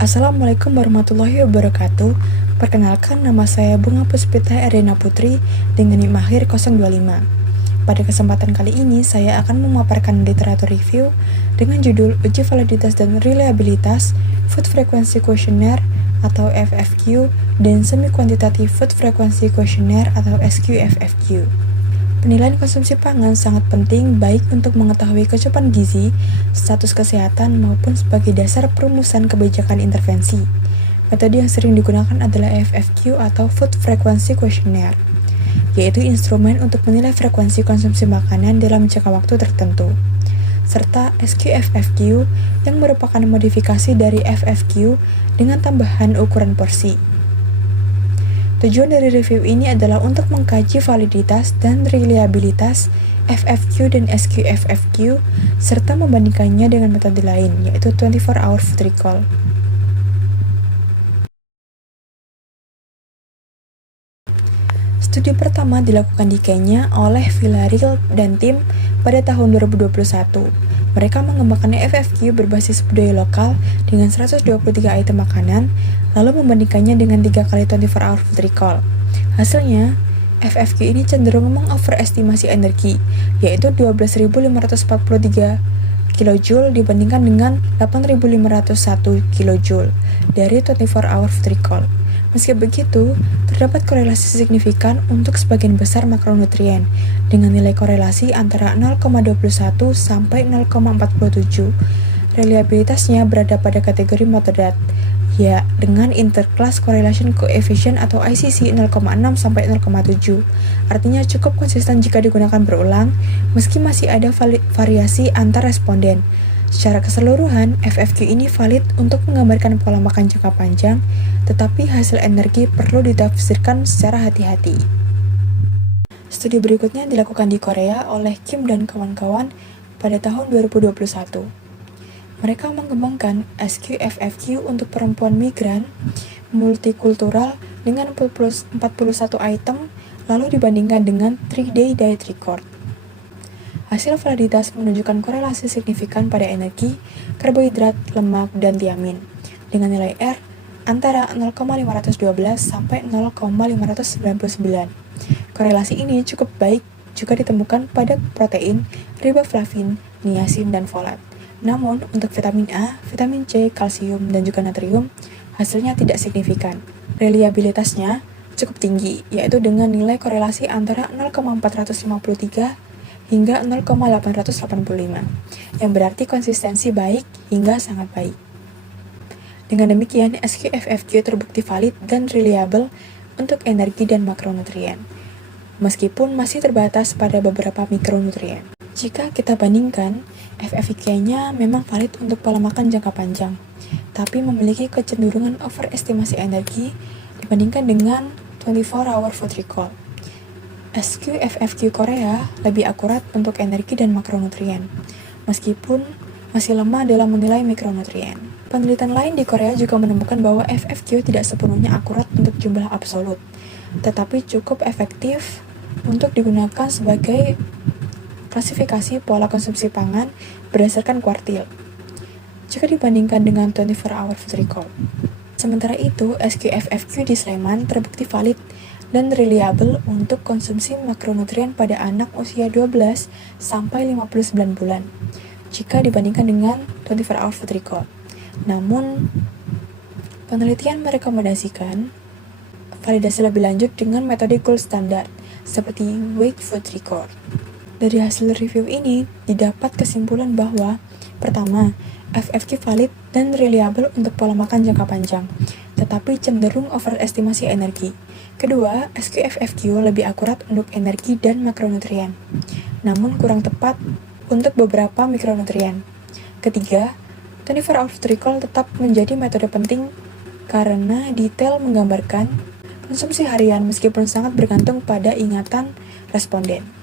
Assalamualaikum warahmatullahi wabarakatuh. Perkenalkan, nama saya Bunga Puspita Erina Putri dengan NIM akhir 025. Pada kesempatan kali ini, saya akan memaparkan literatur review dengan judul Uji Validitas dan Reliabilitas Food Frequency Questionnaire atau FFQ dan Semi Quantitative Food Frequency Questionnaire atau SQFFQ. Penilaian konsumsi pangan sangat penting baik untuk mengetahui kecukupan gizi, status kesehatan, maupun sebagai dasar perumusan kebijakan intervensi. Metode yang sering digunakan adalah FFQ atau Food Frequency Questionnaire, yaitu instrumen untuk menilai frekuensi konsumsi makanan dalam jangka waktu tertentu, serta SQFFQ yang merupakan modifikasi dari FFQ dengan tambahan ukuran porsi. Tujuan dari review ini adalah untuk mengkaji validitas dan reliabilitas FFQ dan SQFFQ serta membandingkannya dengan metode lain, yaitu 24-hour food recall. Studi pertama dilakukan di Kenya oleh Villarreal dan tim pada tahun 2021. Mereka mengembangkan FFQ berbasis budaya lokal dengan 123 item makanan, lalu membandingkannya dengan 3 kali 24-hour food recall. Hasilnya, FFQ ini cenderung mengoverestimasi energi, yaitu 12.543 kJ dibandingkan dengan 8.501 kJ dari 24-hour food recall. Meski begitu, terdapat korelasi signifikan untuk sebagian besar makronutrien dengan nilai korelasi antara 0,21 sampai 0,47. Reliabilitasnya berada pada kategori moderate, ya, dengan Interclass Correlation Coefficient atau ICC 0,6 sampai 0,7. Artinya cukup konsisten jika digunakan berulang, meski masih ada variasi antar responden. Secara keseluruhan, FFQ ini valid untuk menggambarkan pola makan jangka panjang, tetapi hasil energi perlu ditafsirkan secara hati-hati. Studi berikutnya dilakukan di Korea oleh Kim dan kawan-kawan pada tahun 2021. Mereka mengembangkan SQFFQ untuk perempuan migran multikultural dengan 41 item, lalu dibandingkan dengan 3-day diet record. Hasil validitas menunjukkan korelasi signifikan pada energi, karbohidrat, lemak, dan tiamin, dengan nilai R antara 0,512 sampai 0,599. Korelasi ini cukup baik juga ditemukan pada protein, riboflavin, niacin, dan folat. Namun, untuk vitamin A, vitamin C, kalsium, dan juga natrium, hasilnya tidak signifikan. Reliabilitasnya cukup tinggi, yaitu dengan nilai korelasi antara 0,453 hingga 0,885, yang berarti konsistensi baik hingga sangat baik. Dengan demikian, SQFFQ terbukti valid dan reliable untuk energi dan makronutrien, meskipun masih terbatas pada beberapa mikronutrien. Jika kita bandingkan, FFQ-nya memang valid untuk pola makan jangka panjang, tapi memiliki kecenderungan overestimasi energi dibandingkan dengan 24-hour food recall. SQFFQ Korea lebih akurat untuk energi dan makronutrien, meskipun masih lemah dalam menilai mikronutrien. Penelitian lain di Korea juga menemukan bahwa FFQ tidak sepenuhnya akurat untuk jumlah absolut, tetapi cukup efektif untuk digunakan sebagai klasifikasi pola konsumsi pangan berdasarkan kuartil, jika dibandingkan dengan 24-hour food recall. Sementara itu, SQFFQ di Sleman terbukti valid dan reliable untuk konsumsi makronutrien pada anak usia 12 sampai 59 bulan jika dibandingkan dengan 24-hour food recall. Namun, penelitian merekomendasikan validasi lebih lanjut dengan metode gold standard seperti weight food record. Dari hasil review ini, didapat kesimpulan bahwa pertama, FFQ valid dan reliable untuk pola makan jangka panjang, tetapi cenderung overestimasi energi. Kedua, SQFFQ lebih akurat untuk energi dan makronutrien, namun kurang tepat untuk beberapa mikronutrien. Ketiga, 24-hour food recall tetap menjadi metode penting karena detail menggambarkan konsumsi harian meskipun sangat bergantung pada ingatan responden.